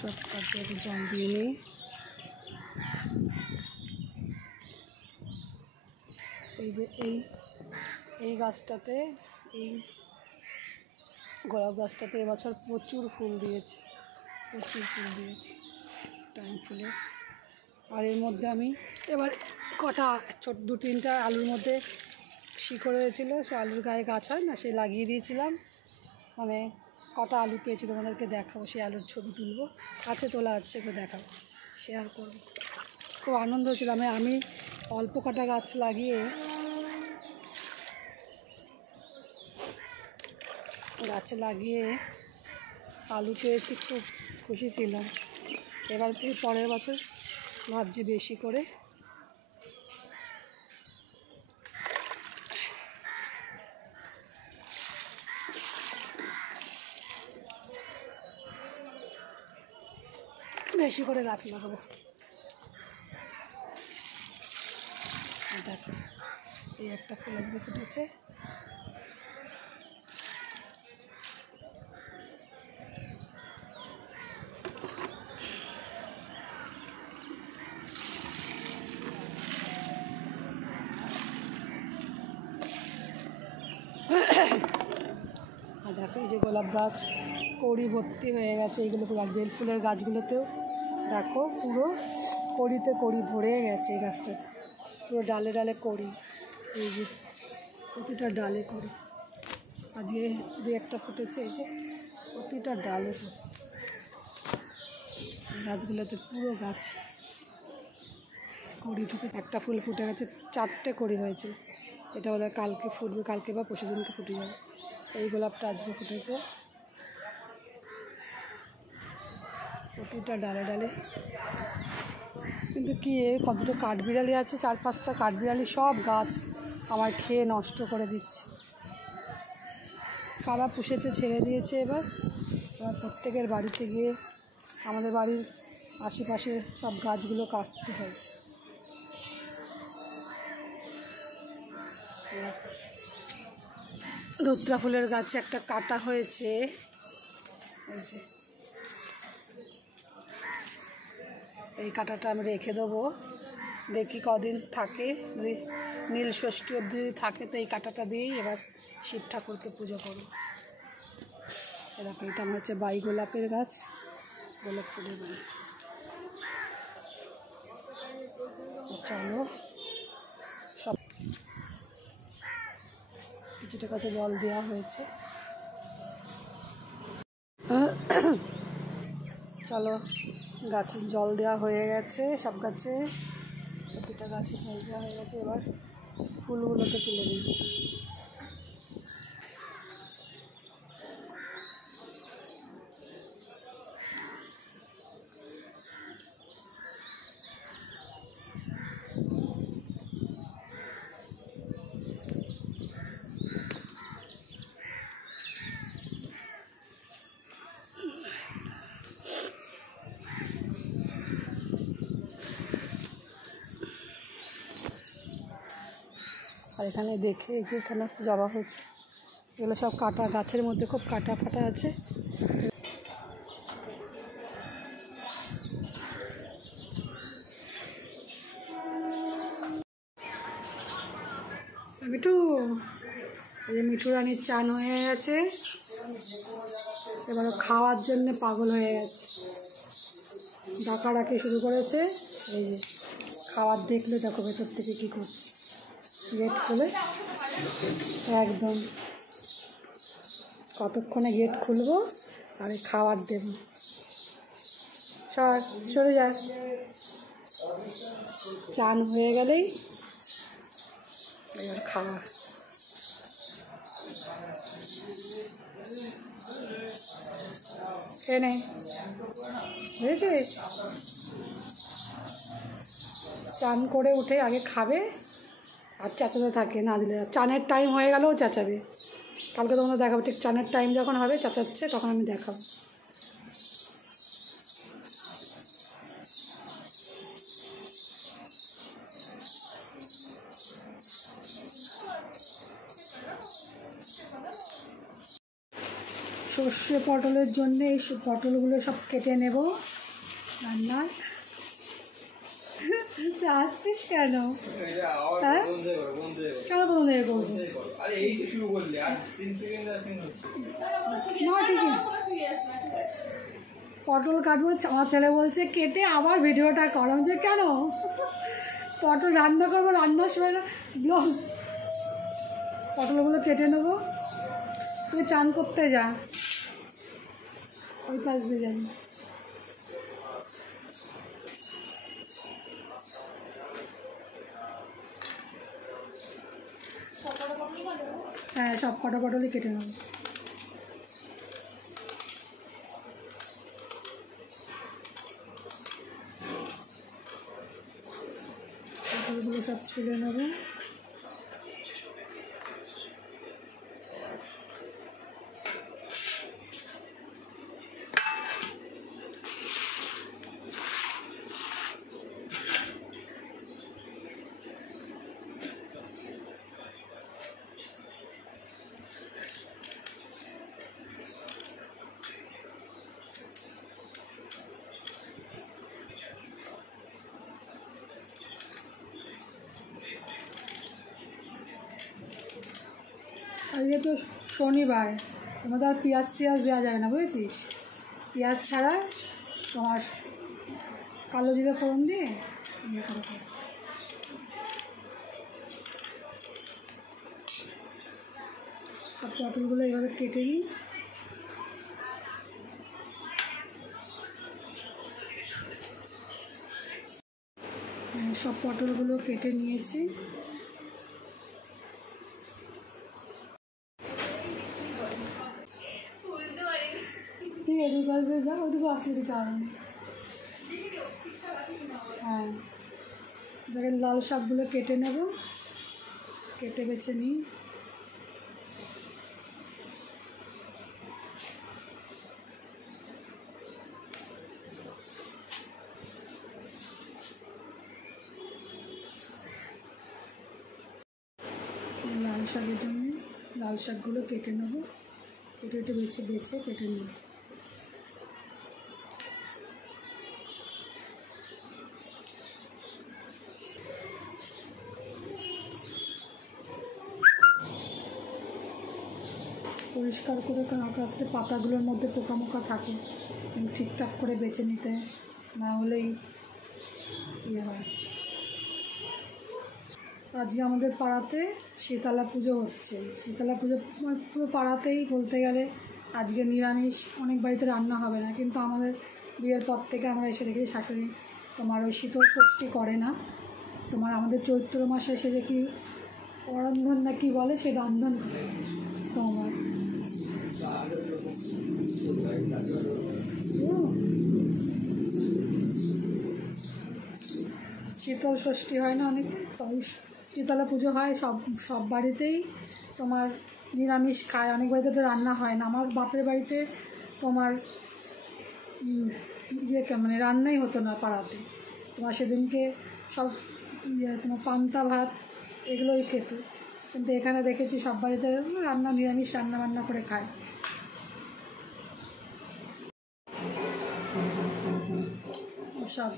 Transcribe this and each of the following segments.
সব কাটতে জল দিয়ে নিই। এই গাছটাতে, এই গোলাপ গাছটাতে এবছর প্রচুর ফুল দিয়েছে, টাইম ফুলে। আর এর মধ্যে আমি এবার কটা ছোট 2-3টা আলুর মধ্যে শিকড় হয়েছিল, সে আলুর গায়ে গাছ হয় না, সে লাগিয়ে দিয়েছিলাম। মানে কটা আলু পেয়েছি তোমাদেরকে দেখাবো, সেই আলুর ছবি তুলবো, আছে তোলা আছে, সেগুলো দেখাবো, শেয়ার করবো। খুব আনন্দ হচ্ছিলাম। আমি অল্প কটা গাছ লাগিয়ে আলু পেয়েছি, খুব খুশি ছিলাম। এবার পরের বছর ভাবছি বেশি করে গাছ লাগাবো। দেখো এই একটা ফুল আজকে ফুটেছে। আর দেখো এই যে গোলাপ গাছ কড়ি ভর্তি হয়ে গেছে, এইগুলো বেল ফুলের গাছগুলোতেও দেখো পুরো কড়িতে কড়ি ভরে গেছে। এই গাছটাতে পুরো ডালে ডালে কড়ি, এই যে প্রতিটা ডালে কড়ি। আজকে 2-1টা ফুটেছে, এই যে প্রতিটা ডালে গাছগুলোতে পুরো গাছ কড়ি ঢুকে। একটা ফুল ফুটে গেছে, 4টে কড়ি হয়েছে। এটা বোধহয় কালকে ফুটবে, কালকে বা পরশু দিনকে ফুটে যাবে। এই গোলাপটা আজকে ফুটেছে, প্রতিটা ডালে ডালে। কিন্তু কি কতটা কাঠবিড়ালি আছে, 4-5টা কাঠবিড়ালি সব গাছ আমার খেয়ে নষ্ট করে দিচ্ছে। কারা পুষেছে ছেড়ে দিয়েছে। এবার প্রত্যেকের বাড়িতে গিয়ে আমাদের বাড়ির আশেপাশে সব গাছগুলো কাটতে হয়েছে। ধুতরা ফুলের গাছে একটা কাটা হয়েছে, এই যে এই কাঁটাটা আমি রেখে দেবো, দেখি কদিন থাকে। নীল ষষ্ঠী অবধি থাকে, তো এই কাঁটাটা দিয়েই এবার শিব ঠাকুরকে পুজো করব। এরকম এটা আমার হচ্ছে বাই গোলাপের গাছ, গোলাপ ফুলের বাই। চলো সব কিছুটা কাছে জল দেওয়া হয়েছে। চলো গাছে জল দেওয়া হয়ে গেছে, সব গাছে, প্রতিটা গাছে জল দেওয়া হয়ে গেছে। এবার ফুলগুলোকে তুলে দিই। আর এখানে দেখে এখানে জবা হয়েছে, এগুলো সব কাটা, গাছের মধ্যে খুব কাটা ফাটা আছে। মিঠু, এই যে মিঠু রানীর চান হয়ে গেছে, এবার খাওয়ার জন্য পাগল হয়ে গেছে, ডাকাডাকি শুরু করেছে। এই যে খাওয়ার দেখলে দেখো ভেতর থেকে কী করছে, গেট খুলে একদম কতক্ষণে গেট খুলবো আর খাবার দেব। সরে যায়, চান হয়ে গেলেই এবার খাওয়া। এনে বুঝেছিস, চান করে উঠে আগে খাবে আর চেঁচাতে থাকে, না দিলে চানের টাইম হয়ে গেলেও চেঁচাবে। কালকে তোমরা দেখাবো, ঠিক চানের টাইম যখন হবে চেঁচাচ্ছে, তখন আমি দেখাবো। শস্য সর্ষে পটলের জন্য এই পটলগুলো সব কেটে নেব রান্নার। আসছিস কেন? হ্যাঁ কেন প্রথম থেকে করবো না? ঠিক পটল কাটবো, আমার ছেলে বলছে কেটে আবার ভিডিওটা করাম, যে কেন পটল রান্না করবো, রান্নার সময় না ব্লগ। পটলগুলো কেটে নেবো, তুই চান করতে যা, ওই পাশ দিয়ে যাবি। হ্যাঁ সব কটা পটলই কেটে নেব। পটলগুলো সব ছুলে নেব। আজকে তো শনিবার, তোমাদের আর পেঁয়াজ টিয়াজ দেওয়া যায় না, বুঝেছিস? পেঁয়াজ ছাড়া তোমার কালো জিরে ফোড়ন দিয়ে ইয়ে করে খাও। সব পটলগুলো এইভাবে কেটে নিই। সব পটলগুলো কেটে নিয়েছি। ঠিক আছে, দুই পাশে যা, ওইটুকু আসলে কিছু হবে না। হ্যাঁ দেখেন লাল শাকগুলো কেটে নেব, কেটে বেছে নিই। লাল শাকের জন্য লাল শাকগুলো কেটে নেব, কেটে একটু বেছে বেছে কেটে নেব। পরিষ্কার করে, কারণ আস্তে আস্তে পাতাগুলোর মধ্যে পোকামোকা থাকে, ঠিকঠাক করে বেছে নিতে, না হলেই ইয়ে হয়। আজকে আমাদের পাড়াতে শীতলা পুজো হচ্ছে। শীতলা পুজো পুরো পাড়াতেই বলতে গেলে আজকে নিরামিষ, অনেক বাড়িতে রান্না হবে না, কিন্তু আমাদের বিয়ের পর থেকে আমরা এসে দেখি শাশুড়ি তোমার ওই শীতল ষষ্ঠী করে না, তোমার আমাদের চৈত্র মাসে এসে যে কি অরন্ধন না কি বলে, সে রন্ধন করে তোমার। শীতল ষষ্ঠী হয় না অনেকে, শীতলা পুজো হয় সব বাড়িতেই তোমার নিরামিষ খায়, অনেক বাড়িতে তো রান্না হয় না। আমার বাপের বাড়িতে তোমার মানে রান্নাই হতো না পাড়াতে, তোমার সেদিনকে সব তোমার পান্তা ভাত এগুলোই খেত, কিন্তু এখানে দেখেছি সব বাড়িতে রান্না, নিরামিষ রান্না বান্না করে খায়। সব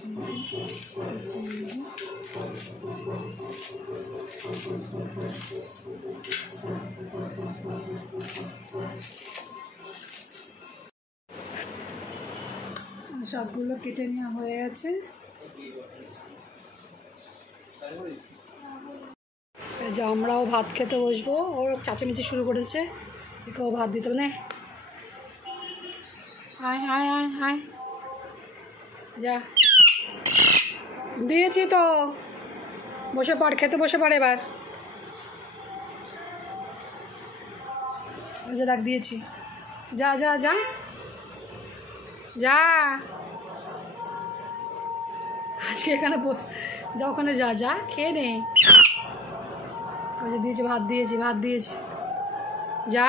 শাকগুলো কেটে নেওয়া হয়ে গেছে। যে আমরাও ভাত খেতে বসবো, ওর চাচামেচি শুরু করেছে, একেও ভাত দিতে হবে না। আয় আয় আয় আয়, যা দিয়েছি তো, বসে পড়, খেতে বসে পড় এবার। ওই যে দেখ দিয়েছি, যা যা যা যা, আজকে এখানে যা, ওখানে যা যা খেয়ে নে। ওই যে দিয়েছি, ভাত দিয়েছি, ভাত দিয়েছি, যা,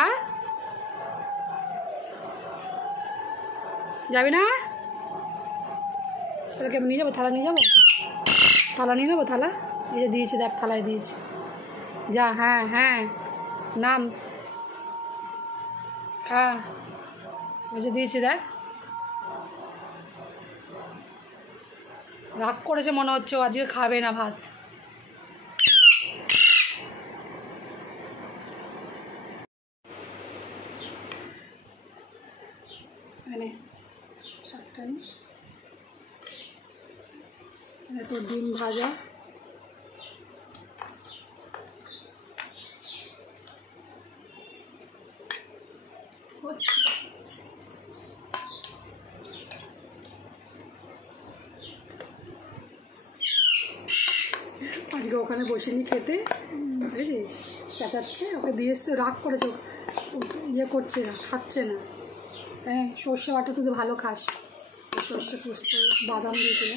যাবি না? তাহলে নিয়ে যাবো, থালা নিয়ে যাবো, থালা নিয়ে নেবো, থালা এই যে দিয়েছি, দেখ থালায় দিয়েছি, যা। হ্যাঁ হ্যাঁ নাম খা, ভেজে দিয়েছি, দেখ রাগ করেছে মনে হচ্ছে, ও আজকে খাবে না ভাত। মানে শাকটা নি, তোর ডিম ভাজা, আজকে ওখানে বসিনি খেতে, বুঝেছিস, চেঁচাচ্ছে, ওকে দিয়ে এসছে, রাগ করেছে, ইয়ে করছে না, খাচ্ছে না। হ্যাঁ সর্ষে বাটা তুই তো ভালো খাস, সর্ষে পোস্ত বাদাম দিয়েছিল।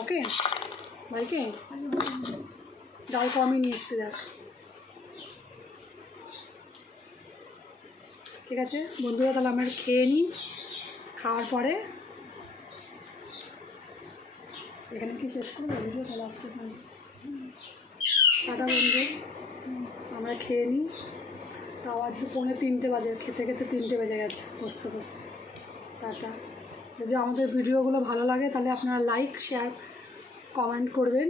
ওকে ভাইকে ডাল কমই নিয়ে এসছে, দেখ। ঠিক আছে বন্ধুরা, তাহলে আমরা খেয়ে নিই, খাওয়ার পরে এখানে কি শেষ করবো ভিডিও, তাহলে আসতে পারি। টাটা বন্ধু, আমরা খেয়ে নিই। তাও আজকে 2:45 বাজে, খেতে খেতে 3টে বেজে গেছে বসতে বসতে। টাটা। যদি আমাদের ভিডিওগুলো ভালো লাগে তাহলে আপনারা লাইক শেয়ার কমেন্ট করবেন।